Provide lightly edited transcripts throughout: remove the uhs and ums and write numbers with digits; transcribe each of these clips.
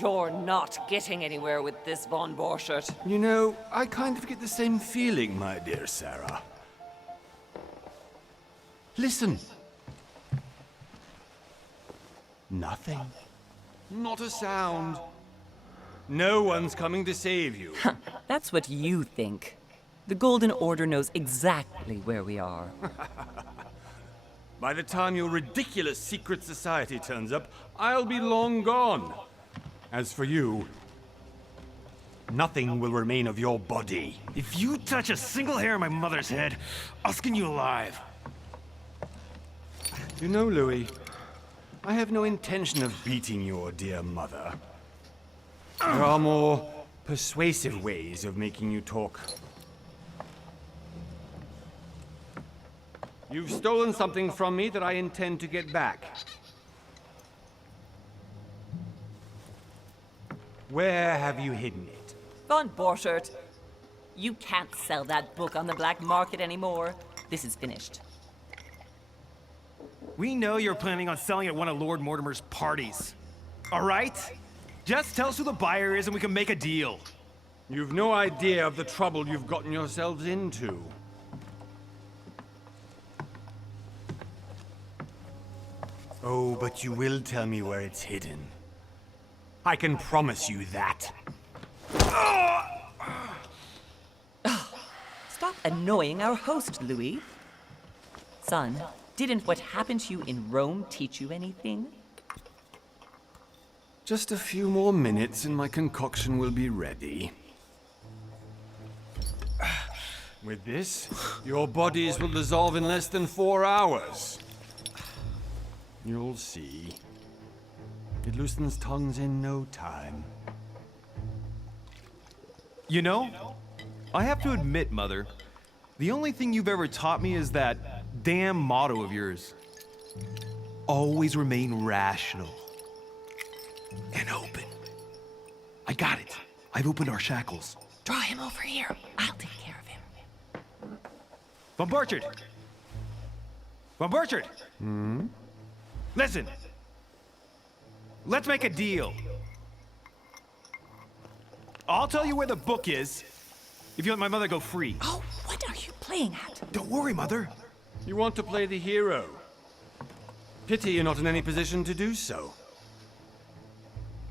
You're not getting anywhere with this, von Borchert. You know, I kind of get the same feeling, my dear Sarah. Listen. Nothing. Not a sound. No one's coming to save you. That's what you think. The Golden Order knows exactly where we are. By the time your ridiculous secret society turns up, I'll be long gone. As for you, nothing will remain of your body. If you touch a single hair on my mother's head, I'll skin you alive. You know, Louis, I have no intention of beating your dear mother. There are more persuasive ways of making you talk. You've stolen something from me that I intend to get back. Where have you hidden it? Von Borchert, you can't sell that book on the black market anymore. This is finished. We know you're planning on selling at one of Lord Mortimer's parties. All right? Just tell us who the buyer is and we can make a deal. You've no idea of the trouble you've gotten yourselves into. Oh, but you will tell me where it's hidden. I can promise you that. Stop annoying our host, Louis. Son, didn't what happened to you in Rome teach you anything? Just a few more minutes and my concoction will be ready. With this, your bodies will dissolve in less than 4 hours. You'll see. It loosens tongues in no time. You know, I have to admit, Mother, the only thing you've ever taught me is that damn motto of yours. Always remain rational. And open. I got it. I've opened our shackles. Draw him over here. I'll take care of him. Von Borchert! Von Borchert! Listen. Let's make a deal. I'll tell you where the book is if you let my mother go free. Oh, what are you playing at? Don't worry, Mother. You want to play the hero. Pity you're not in any position to do so.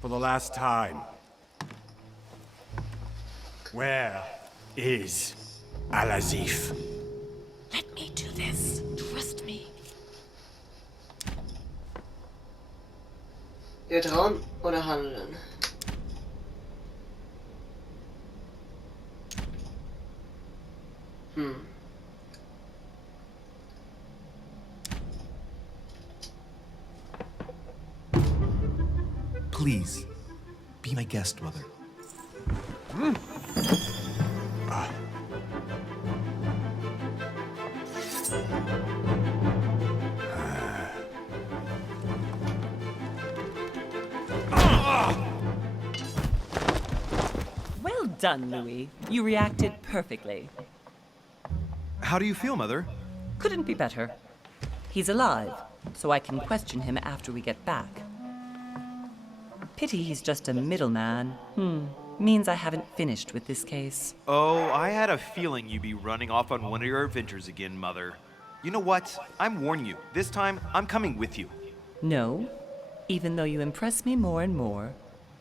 For the last time. Where is Al-Azif? Let me do this. Trust me. Är det han oder handlen? Please, be my guest, Mother. Well done, Louis. You reacted perfectly. How do you feel, Mother? Couldn't be better. He's alive, so I can question him after we get back. Pity he's just a middleman. Means I haven't finished with this case. Oh, I had a feeling you'd be running off on one of your adventures again, Mother. You know what? I'm warning you. This time, I'm coming with you. No. Even though you impress me more and more,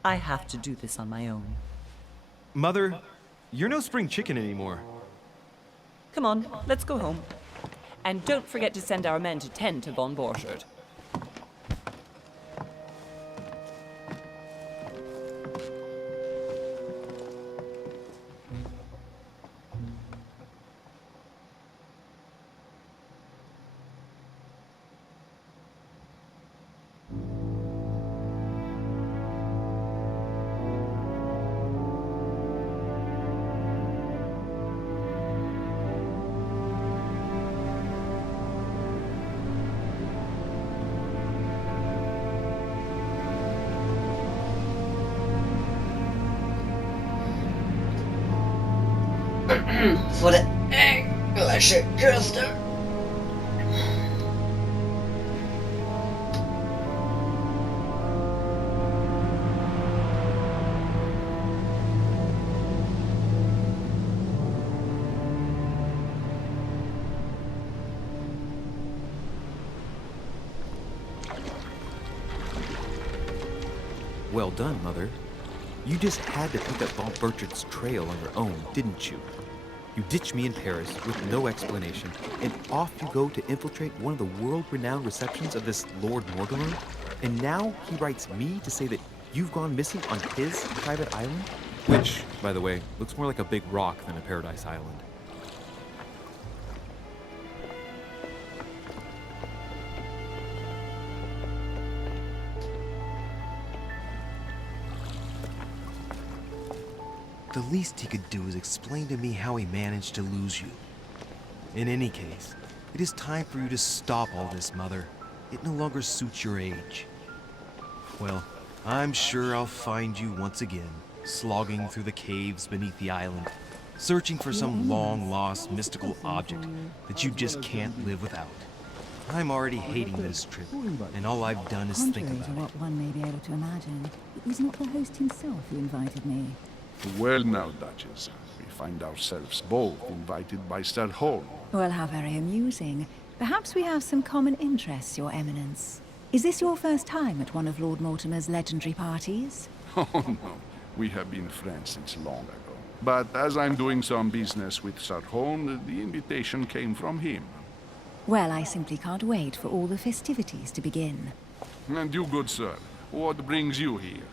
I have to do this on my own. Mother, you're no spring chicken anymore. Come on, let's go home. And don't forget to send our men to tend to von Borchert. För det enklaste. Well done, Mother. You just had to pick up Von Bertrand's trail on your own, didn't you? You ditched me in Paris with no explanation, and off you go to infiltrate one of the world-renowned receptions of this Lord Mortimer? And now he writes me to say that you've gone missing on his private island? Which, by the way, looks more like a big rock than a paradise island. The least he could do is explain to me how he managed to lose you. In any case, it is time for you to stop all this, Mother. It no longer suits your age. Well, I'm sure I'll find you once again, slogging through the caves beneath the island, searching for some long-lost mystical object that you just can't live without. I'm already hating this trip, and all I've done is think Contrary to about what it. one may be able to imagine, it was not the host himself who invited me. Well now, Duchess, we find ourselves both invited by Sir Holm. Well, how very amusing. Perhaps we have some common interests, Your Eminence. Is this your first time at one of Lord Mortimer's legendary parties? Oh no, we have been friends since long ago. But as I'm doing some business with Sir Holm, the invitation came from him. Well, I simply can't wait for all the festivities to begin. And you, good sir, what brings you here?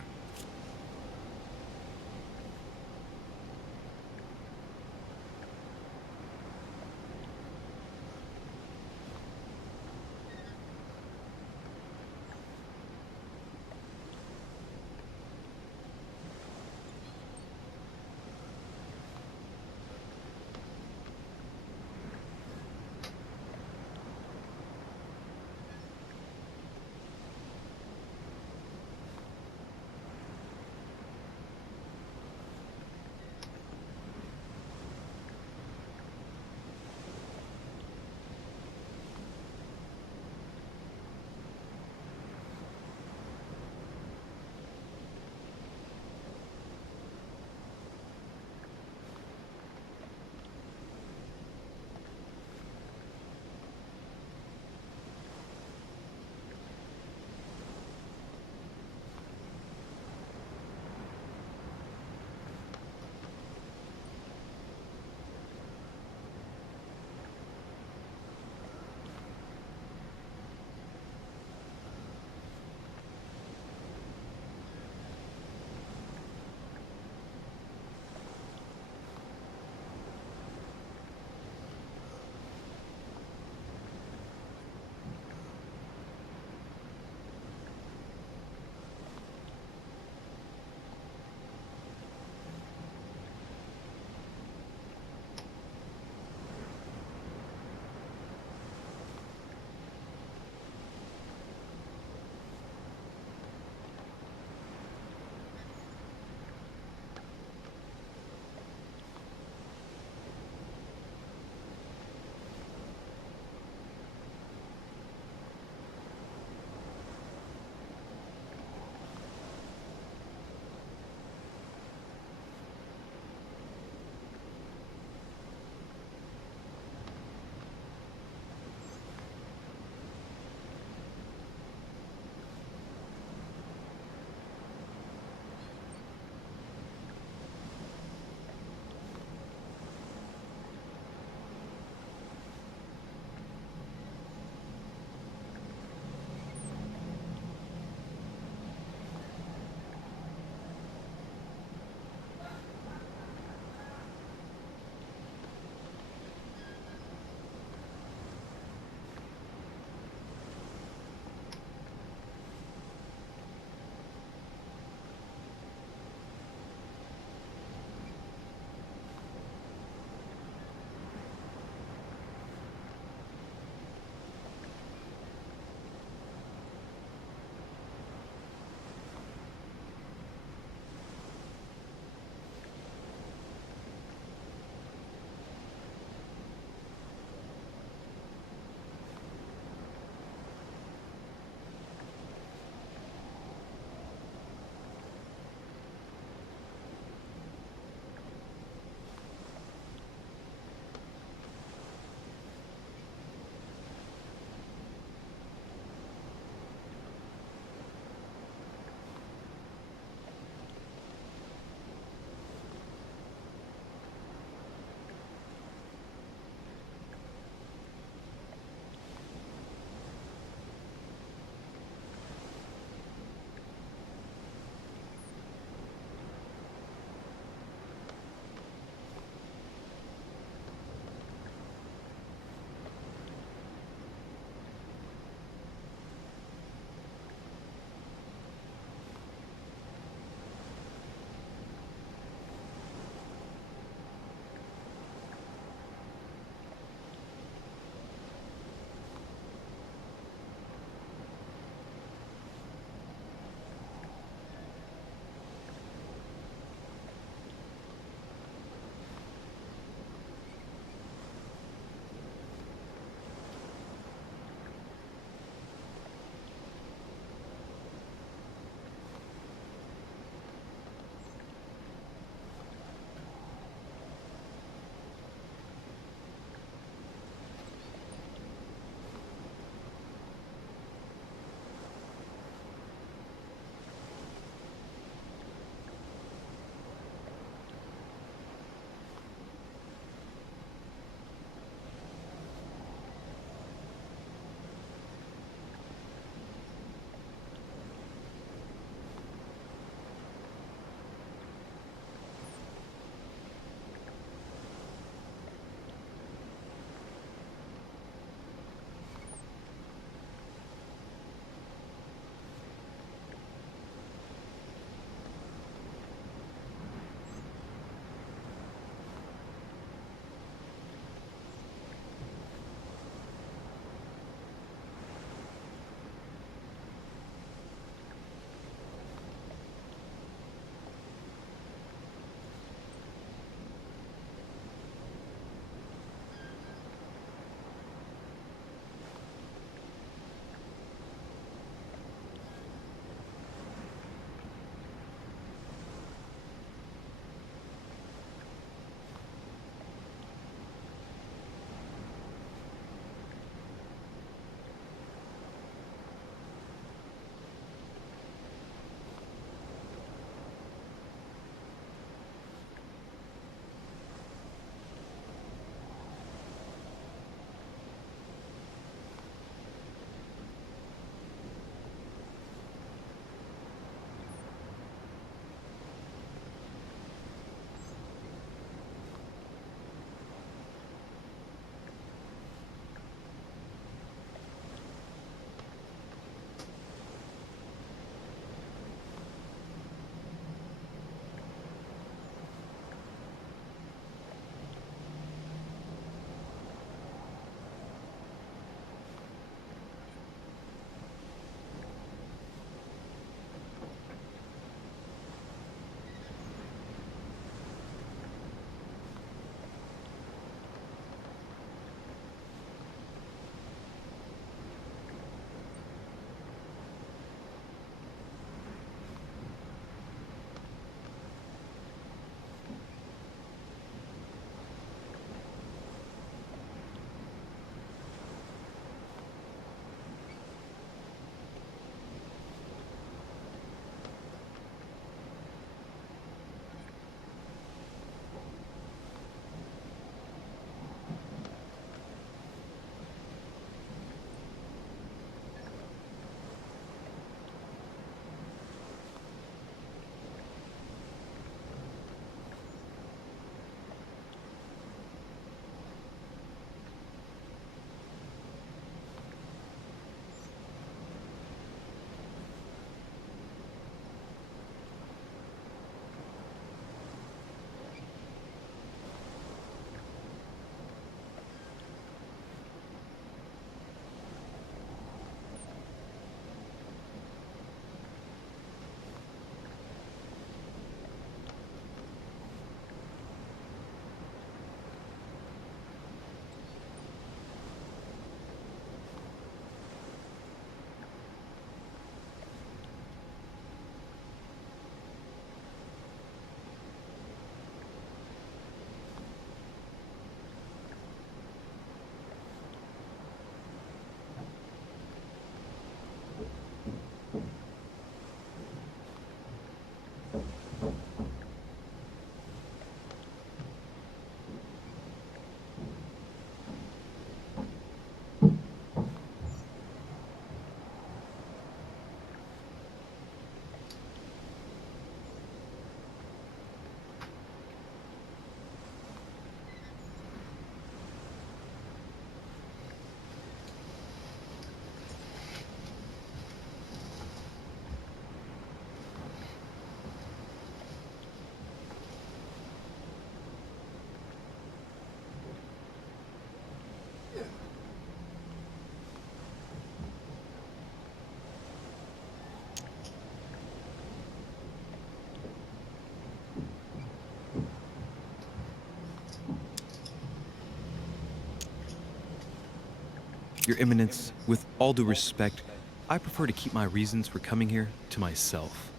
Your Eminence, with all due respect, I prefer to keep my reasons for coming here to myself.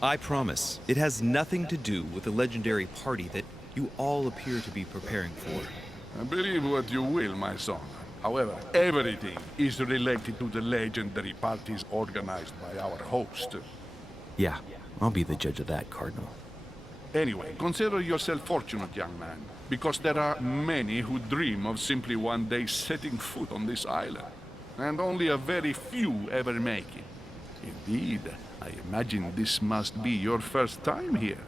I promise, it has nothing to do with the legendary party that you all appear to be preparing for. Believe what you will, my son. However, everything is related to the legendary parties organized by our host. Yeah, I'll be the judge of that, Cardinal. Anyway, consider yourself fortunate, young man, because there are many who dream of simply one day setting foot on this island, and only a very few ever make it. Indeed, I imagine this must be your first time here.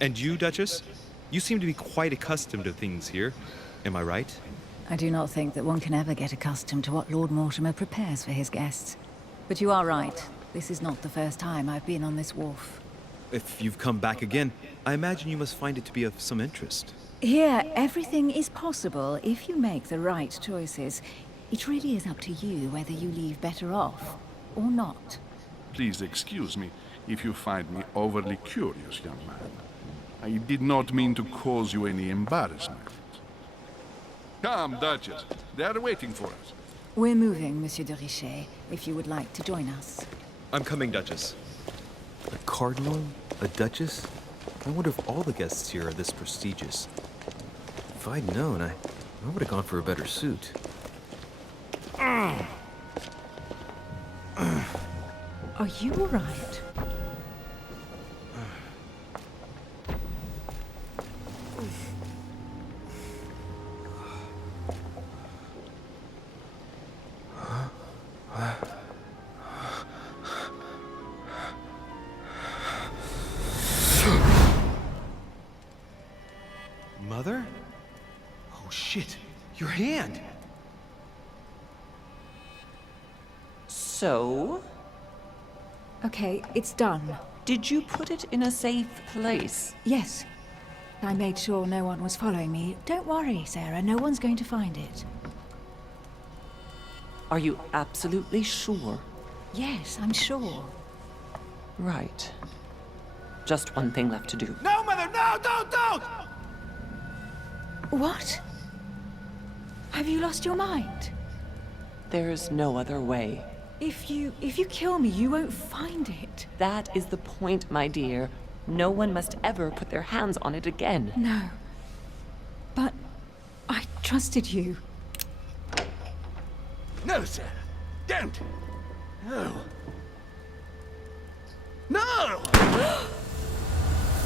And you, Duchess? You seem to be quite accustomed to things here. Am I right? I do not think that one can ever get accustomed to what Lord Mortimer prepares for his guests. But you are right. This is not the first time I've been on this wharf. If you've come back again, I imagine you must find it to be of some interest. Here, everything is possible if you make the right choices. It really is up to you whether you leave better off or not. Please excuse me if you find me overly curious, young man. I did not mean to cause you any embarrassment. Come, Duchess. They are waiting for us. We're moving, Monsieur de Richet, if you would like to join us. I'm coming, Duchess. A cardinal? A duchess? I wonder if all the guests here are this prestigious. If I'd known, I would have gone for a better suit. Are you all right? Mother? Oh shit, your hand! So, Okay, it's done. did you put it in a safe place? Yes. I made sure no one was following me. Don't worry, Sarah, no one's going to find it. Are you absolutely sure? Yes, I'm sure. Right. Just one thing left to do. No, Mother, no, don't! What? Have you lost your mind? There's no other way. If you kill me, you won't find it. That is the point, my dear. No one must ever put their hands on it again. No. But I trusted you. No, Sarah. Don't. No. No!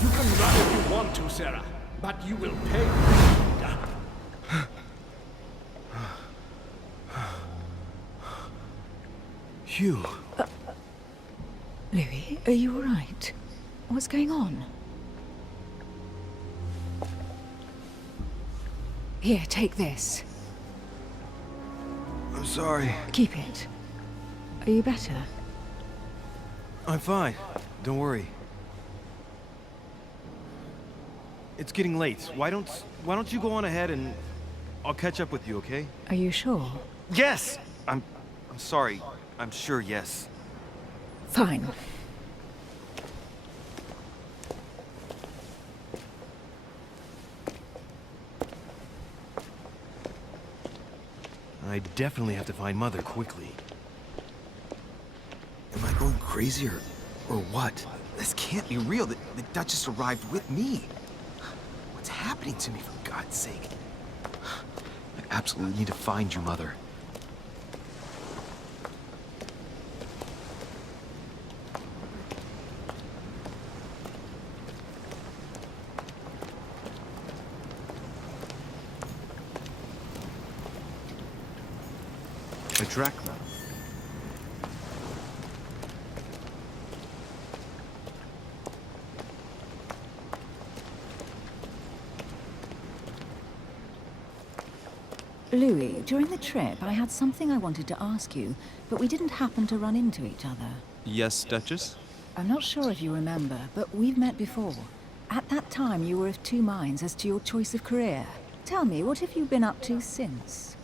You can run if you want to, Sarah, but you will pay. Hugh. Louis, are you all right? What's going on? Here, take this. I'm sorry. Keep it. Are you better? I'm fine. Don't worry. It's getting late. Why don't you go on ahead and I'll catch up with you, okay? Are you sure? Yes! I'm sorry. I'm sure, yes. Fine. I definitely have to find Mother quickly. Am I going crazy or what? This can't be real. The Duchess arrived with me. What's happening to me, for God's sake? I absolutely need to find you, Mother. A drachma. Louis, during the trip, I had something I wanted to ask you, but we didn't happen to run into each other. Yes, Duchess? I'm not sure if you remember, but we've met before. At that time, you were of two minds as to your choice of career. Tell me, what have you been up to since?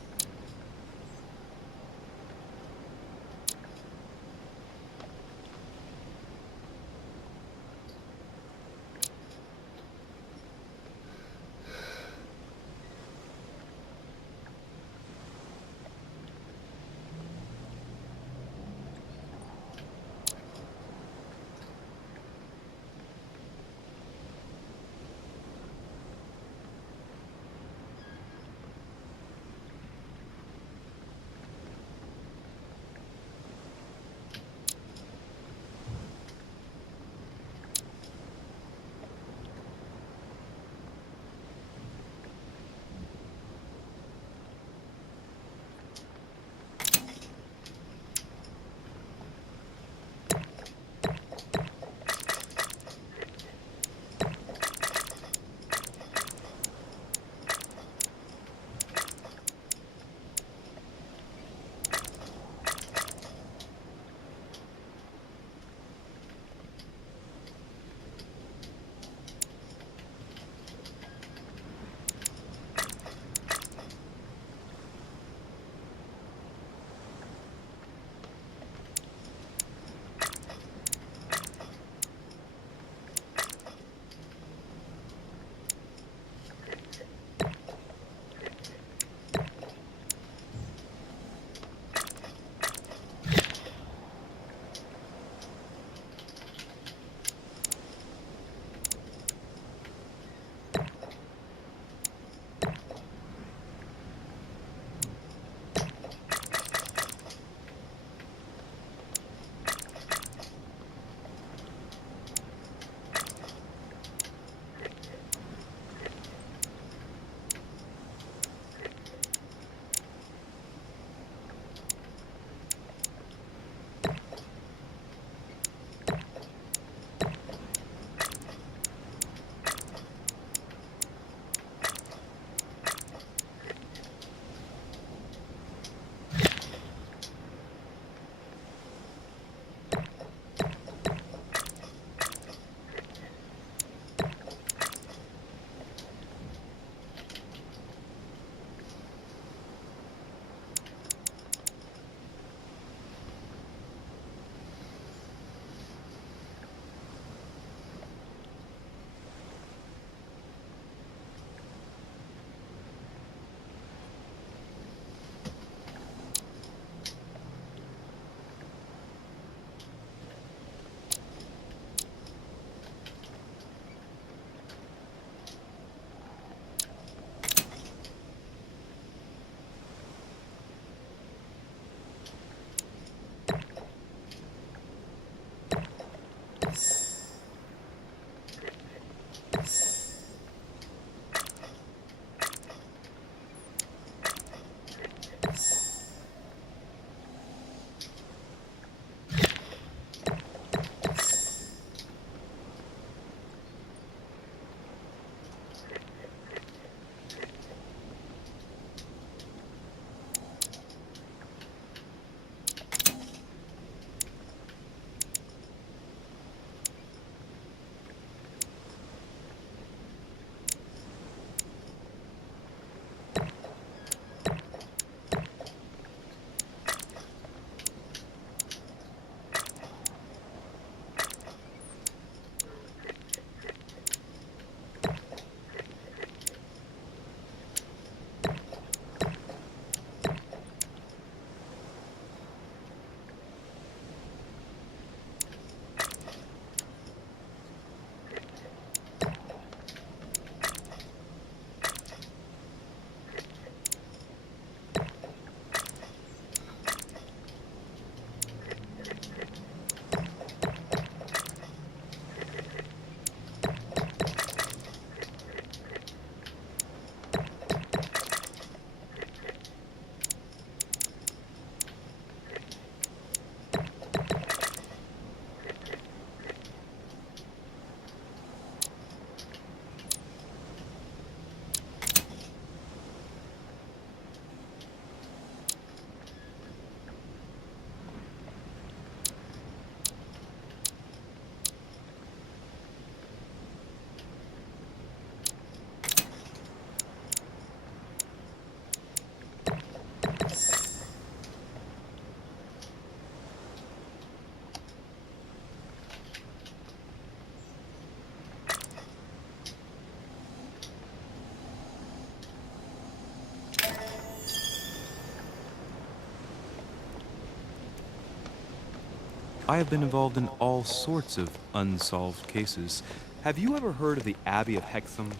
I have been involved in all sorts of unsolved cases. Have you ever heard of the Abbey of Hexham?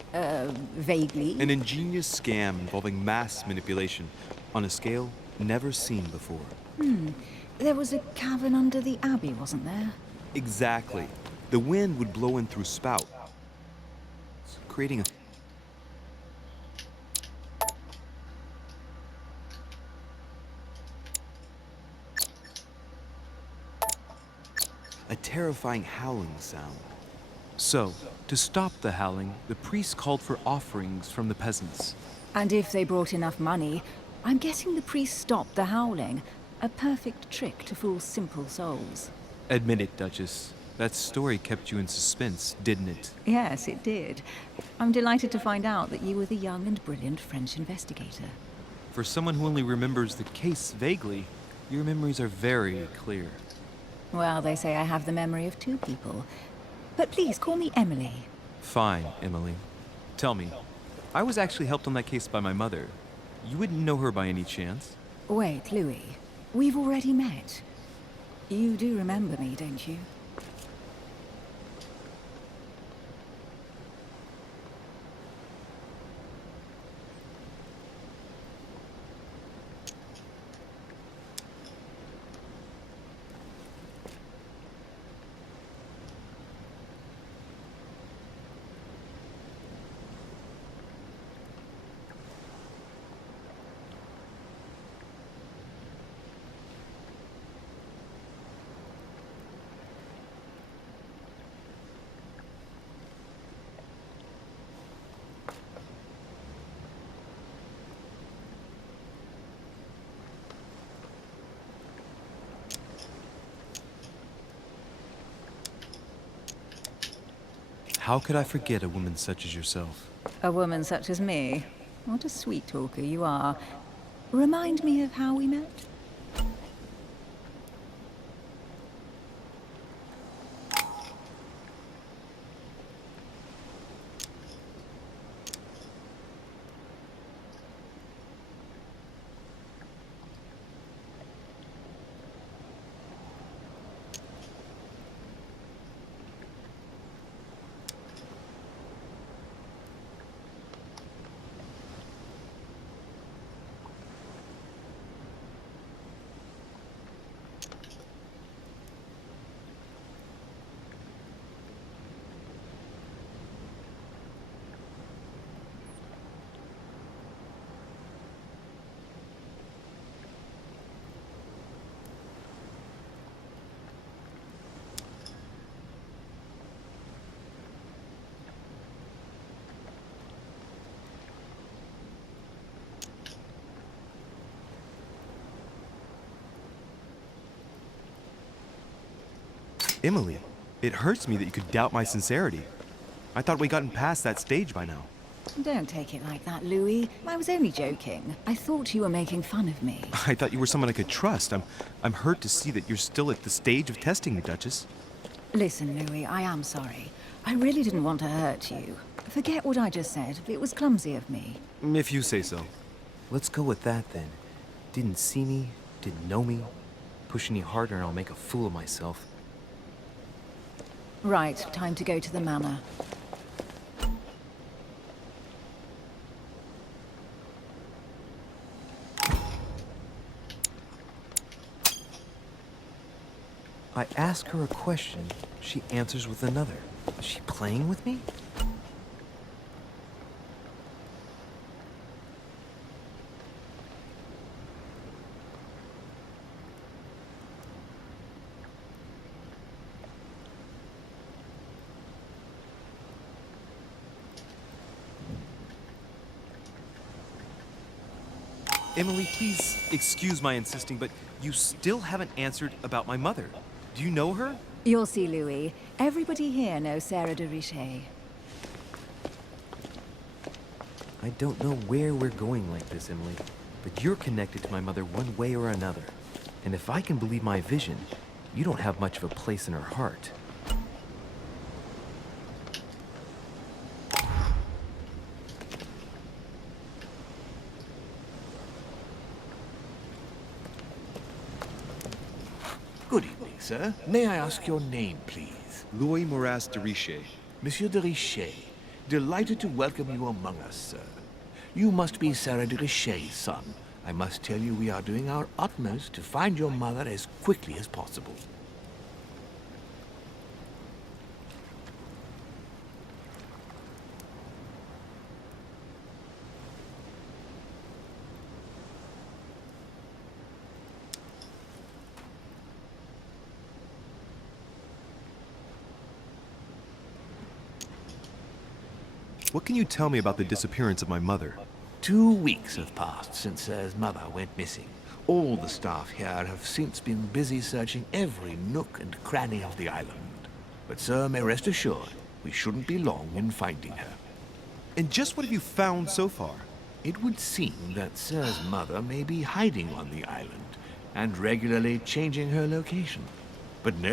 Vaguely. An ingenious scam involving mass manipulation on a scale never seen before. There was a cavern under the abbey, wasn't there? Exactly. The wind would blow in through spouts, creating a terrifying howling sound. So, to stop the howling, the priests called for offerings from the peasants. And if they brought enough money, I'm guessing the priest stopped the howling. A perfect trick to fool simple souls. Admit it, Duchess. That story kept you in suspense, didn't it? Yes, it did. I'm delighted to find out that you were the young and brilliant French investigator. For someone who only remembers the case vaguely, your memories are very clear. Well, they say I have the memory of two people. But please call me Emily. Fine, Emily. Tell me, I was actually helped on that case by my mother. You wouldn't know her by any chance? Wait, Louis. We've already met. You do remember me, don't you? How could I forget a woman such as yourself? A woman such as me? What a sweet talker you are. Remind me of how we met? Emily, it hurts me that you could doubt my sincerity. I thought we'd gotten past that stage by now. Don't take it like that, Louis. I was only joking. I thought you were making fun of me. I thought you were someone I could trust. I'm hurt to see that you're still at the stage of testing me, Duchess. Listen, Louis, I am sorry. I really didn't want to hurt you. Forget what I just said. It was clumsy of me. If you say so. Let's go with that then. Didn't see me, didn't know me. Push any harder and I'll make a fool of myself. Right, time to go to the manor. I ask her a question, she answers with another. Is she playing with me? Emily, please excuse my insisting, but you still haven't answered about my mother. Do you know her? You'll see, Louis. Everybody here knows Sarah de Richet. I don't know where we're going like this, Emily, but you're connected to my mother one way or another. And if I can believe my vision, you don't have much of a place in her heart. Good evening, sir. May I ask your name, please? Louis Moras de Richet. Monsieur de Richet. Delighted to welcome you among us, sir. You must be Sarah de Richet's son. I must tell you we are doing our utmost to find your mother as quickly as possible. What can you tell me about the disappearance of my mother? 2 weeks have passed since Sir's mother went missing. All the staff here have since been busy searching every nook and cranny of the island. But Sir may rest assured, we shouldn't be long in finding her. And just what have you found so far? It would seem that Sir's mother may be hiding on the island and regularly changing her location. But no